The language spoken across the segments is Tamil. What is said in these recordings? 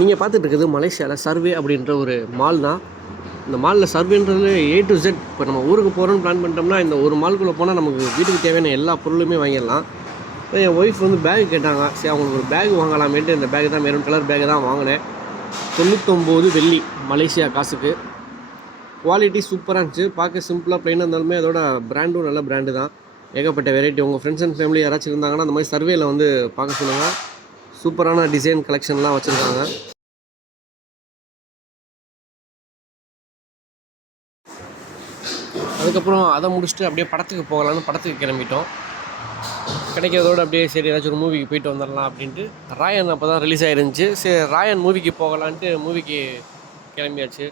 நீங்கள் பார்த்துட்டு இருக்கிறது மலேசியாவில் சர்வே அப்படின்ற ஒரு மால் தான். இந்த மாலில் சர்வேன்றது A to Z. இப்போ நம்ம ஊருக்கு போகிறோன்னு பிளான் பண்ணிட்டோம்னா இந்த ஒரு மால்குள்ளே போனால் நமக்கு வீட்டுக்கு தேவையான எல்லா பொருளுமே வாங்கிடலாம். இப்போ என் ஒய்ஃப் வந்து பேக் கேட்டாங்க. சரி, அவங்களுக்கு ஒரு பேக் வாங்கலாமேட்டு இந்த பேக் தான் மெரூன் கலர் பேக் தான் வாங்கினேன். 99 வெள்ளி மலேசியா காசுக்கு. குவாலிட்டி சூப்பராக இருந்துச்சு. பார்க்க சிம்பிளாக ப்ளைனாக இருந்தாலுமே அதோட பிராண்டும் நல்ல பிராண்டு தான். ஏகப்பட்ட வெரைட்டி. உங்கள் ஃப்ரெண்ட்ஸ் அண்ட் ஃபேமிலி யாராச்சும் இருந்தாங்கன்னா அந்த மாதிரி சர்வேயில் வந்து பார்க்க சொல்லுங்கள். சூப்பரான டிசைன் கலெக்ஷன்லாம் வச்சுருக்காங்க. அதுக்கப்புறம் அதை முடிச்சுட்டு அப்படியே படத்துக்கு போகலான்னு படத்துக்கு கிளம்பிட்டோம். கிடைக்கிறதோடு அப்படியே சரி ஏதாச்சும் ஒரு மூவிக்கு போயிட்டு வந்துடலாம் அப்படின்ட்டு. ராயன் அப்போ தான் ரிலீஸ் ஆகிருந்துச்சு. சரி ராயன் மூவிக்கு போகலான்ட்டு மூவிக்கு கிளம்பியாச்சு.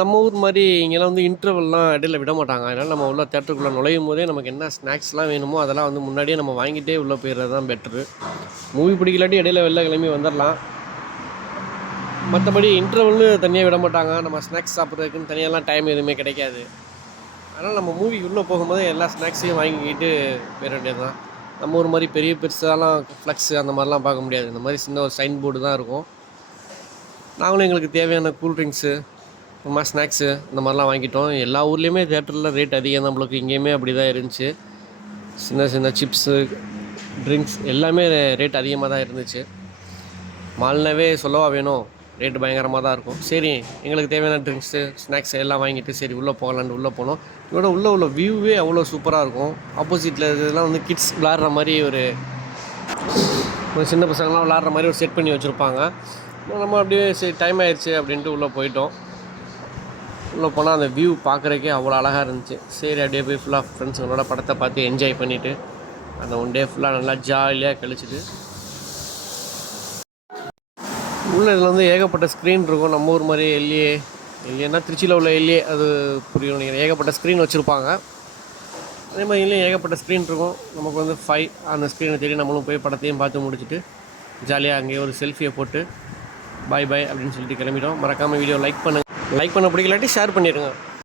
நம்ம ஊர் மாதிரி இங்கெல்லாம் வந்து இன்டர்வெல்லாம் இடையில விட மாட்டாங்க. அதனால் நம்ம உள்ள தேட்டருக்குள்ளே நுழையும் போதே நமக்கு என்ன ஸ்நாக்ஸ்லாம் வேணுமோ அதெல்லாம் வந்து முன்னாடியே நம்ம வாங்கிட்டே உள்ளே போயிடுறது தான் பெட்ரு. மூவி பிடிக்கலாட்டி இடையில வெளில கிளம்பி வந்துடலாம். மற்றபடி இன்டர்வல்னு தனியாக விட மாட்டாங்க. நம்ம ஸ்நாக்ஸ் சாப்பிட்றதுக்குன்னு தனியாலாம் டைம் எதுவுமே கிடைக்காது. அதனால் நம்ம மூவிக்கு உள்ளே போகும்போது எல்லா ஸ்நாக்ஸையும் வாங்கிக்கிட்டு போயிட வேண்டியது தான். நம்ம ஒரு மாதிரி பெரிய பெருசாலாம் ஃப்ளக்ஸு அந்த மாதிரிலாம் பார்க்க முடியாது. இந்த மாதிரி சின்ன ஒரு சைன் போர்டு தான் இருக்கும். நாங்களும் எங்களுக்கு தேவையான கூல்ட்ரிங்க்ஸு அப்புறமா ஸ்நாக்ஸு இந்த மாதிரிலாம் வாங்கிட்டோம். எல்லா ஊர்லேயுமே தேட்டரில் ரேட் அதிகம் தான். நம்மளுக்கு இங்கேயுமே அப்படி தான் இருந்துச்சு. சின்ன சின்ன சிப்ஸு ட்ரிங்க்ஸ் எல்லாமே ரேட் அதிகமாக தான் இருந்துச்சு. மால்னாவே சொல்லவா வேணும், ரேட்டு பயங்கரமாக தான் இருக்கும். சரி எங்களுக்கு தேவையான ட்ரிங்க்ஸு ஸ்நாக்ஸ் எல்லாம் வாங்கிட்டு சரி உள்ளே போகலான்னு உள்ளே போனோம். இதோட உள்ள வியூவே அவ்வளோ சூப்பராக இருக்கும். ஆப்போசிட்டில் இதெல்லாம் வந்து கிட்ஸ் விளாட்ற மாதிரி ஒரு சின்ன பசங்கள்லாம் விளாட்ற மாதிரி ஒரு செட் பண்ணி வச்சுருப்பாங்க. நம்ம அப்படியே சரி டைம் ஆயிடுச்சு அப்படின்ட்டு உள்ளே போயிட்டோம். உள்ளே போனால் அந்த வியூ பார்க்குறக்கே அவ்வளோ அழகாக இருந்துச்சு. சரி அப்படியே போய் ஃபுல்லாக ஃப்ரெண்ட்ஸுங்களோட படத்தை பார்த்து என்ஜாய் பண்ணிவிட்டு அந்த ஒன் டே ஃபுல்லாக நல்லா ஜாலியாக கழிச்சிட்டு உள்ள இதில் வந்து ஏகப்பட்ட ஸ்க்ரீன் இருக்கும். நம்ம ஊர் மாதிரி இல்லையேன்னா திருச்சியில் உள்ள இல்லையே அது புரியும் நினைக்கிறேன். ஏகப்பட்ட ஸ்க்ரீன் வச்சுருப்பாங்க. அதே மாதிரி இல்லையே ஏகப்பட்ட ஸ்க்ரீன் இருக்கும். நமக்கு வந்து அந்த ஸ்க்ரீனை தேடி நம்மளும் போய் படத்தையும் பார்த்து முடிச்சுட்டு ஜாலியாக அங்கேயே ஒரு செல்ஃபியை போட்டு பாய் அப்படின்னு சொல்லிட்டு கிளம்பிட்டோம். மறக்காமல் வீடியோ லைக் பண்ண பிடிக்கலாட்டி ஷேர் பண்ணிடுங்க.